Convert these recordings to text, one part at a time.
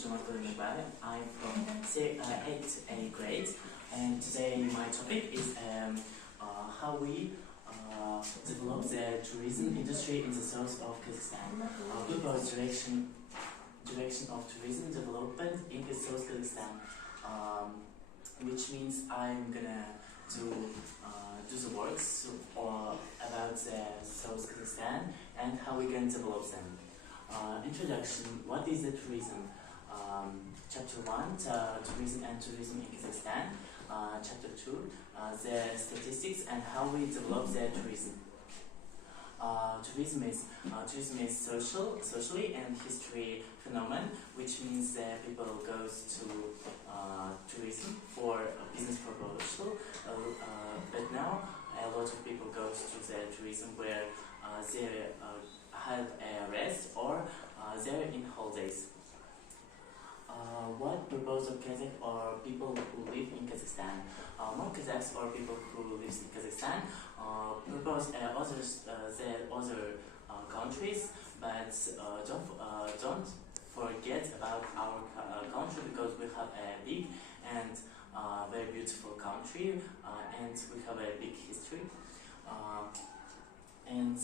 Жомарт Нагбаев. I'm from 8th grade, and today my topic is how we develop the tourism industry in the south of Kazakhstan. Proposed direction of tourism development in the south Kazakhstan, which means I'm gonna do the works about the south Kazakhstan and how we can develop them. Introduction: what is the tourism? Chapter 1, tourism in Kazakhstan. Chapter 2, the statistics and how we develop the tourism. Tourism is socially and history phenomenon, which means that people goes to tourism for a business proposal. But now a lot of people goes to the tourism where they have a rest or they're in holidays. What purpose of Kazakh or people who live in Kazakhstan? Non-Kazakhs or people who live in Kazakhstan propose other countries, but don't forget about our country, because we have a big and very beautiful country, and we have a big history. And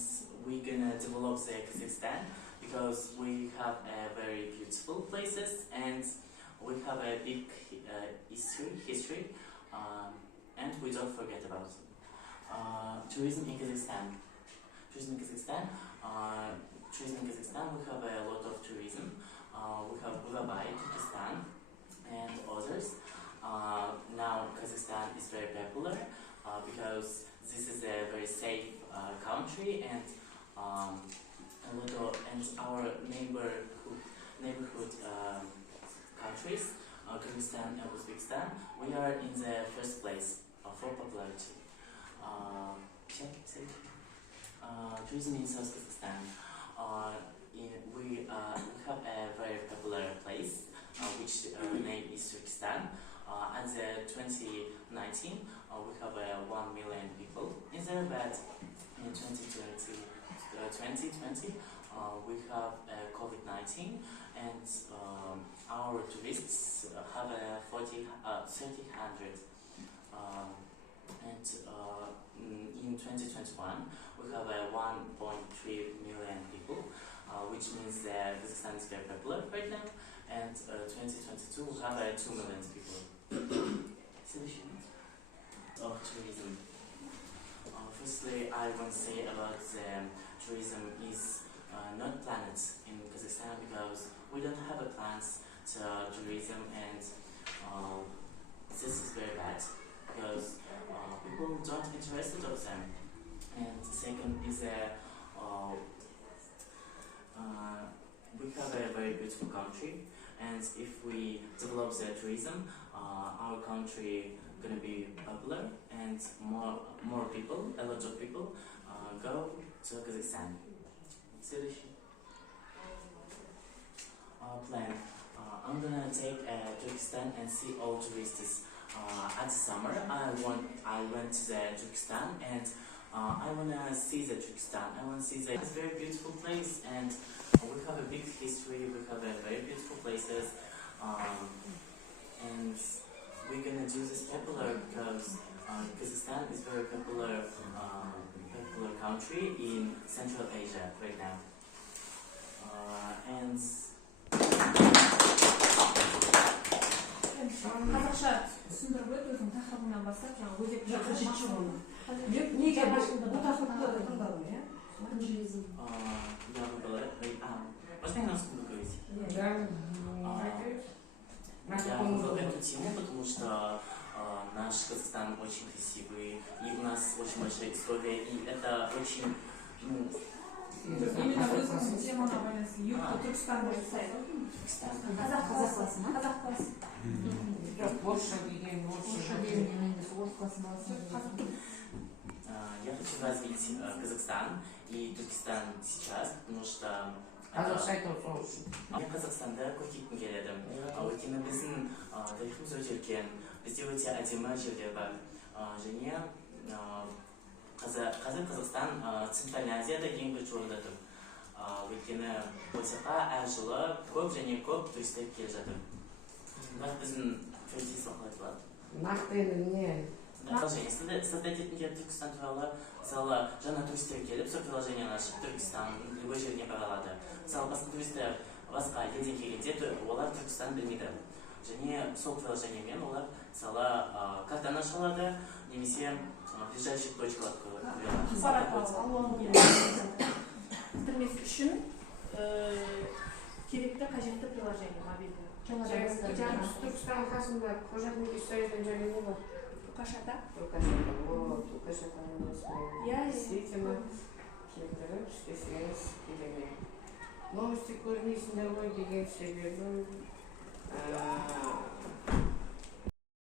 we're gonna develop the Kazakhstan because we have very beautiful places and we have a big history, and we don't forget about it. Tourism in Kazakhstan. We have a lot of tourism. We have Ulabai, Turkestan, and others. Now Kazakhstan is very popular because this is a very safe country, and our neighborhood countries, Kyrgyzstan and Uzbekistan, we are in the first place for popularity. Tourism in South Kazakhstan. We have a very popular place, which name is Turkestan. At the 2019, we have 1 million people in there, but in 2020, we have COVID-19, and our tourists have 300. And in 2021, we have 1.3 million people, which means that Kazakhstan is very popular right now. And 2022, we have 2 million people. Solution of tourism. Firstly, I want to say about the tourism is not planned in Kazakhstan, because we don't have a plans to tourism, and this is very bad because people don't interested of them. And second is we have a very beautiful country, and if we develop the tourism, our country gonna be popular, and more people, a lot of people, go to Kazakhstan. Plan. I'm gonna take Turkestan and see all tourists. At summer, I went to the Turkestan, and I wanna see the Turkestan. I wanna see it's a very beautiful place, and we have a big history. We have a very beautiful places, and we're gonna do this popular because Kazakhstan is very popular country in Central Asia right now. And қазақша түсіндіріп өт, өзің тақырыбыңнан бастап, жаңа өзекті неге бұл тақырыпты таңдадың, иә? Я выбрала. Можно я на русском говорить? Я выбрала эту тему, потому что наш Казахстан очень красивый, и у нас очень большая история, и это очень, именно өзіңіздің темаға байланысты Түркістан қазақ классы ма? Қазақ классы. Орысша деген, Я хочу развить Казахстан и Түркістан сейчас, потому что мен Қазақстанда көркейткім келеді. Өйткені біздің тарихымыз өте үлкен, бізде өте әдемі жерлер бар. Және қазір Қазақстан Центральный Азияда ең бірінші орында тұр. өйткені бұл жаққа әр жылы көп және көп туристер келіп жатыр. Бірақ біздің туристер қалай болады? Нақты енді не? Приложение создать Түркістан туралы, мысалы жаңа туристер келіп, сол приложениені ашып Түркістан любой жеріне бара алады. Мысалы басқа туристер басқа елден келгенде олар Түркістан білмейді. Және сол приложениемен олар мысалы картаны аша алады, немесе ближайший точкалар көреді. Бітірмес үшін керекті қажетті приложение мобильді. Түркістан қасында қожатын историядан жайлы не бар? Укашата? Укашата. Вот, Укашатаның Я сетіні келдіріп, істесеңіз келеме. Новости көрмейсіңдер ғой деген себебім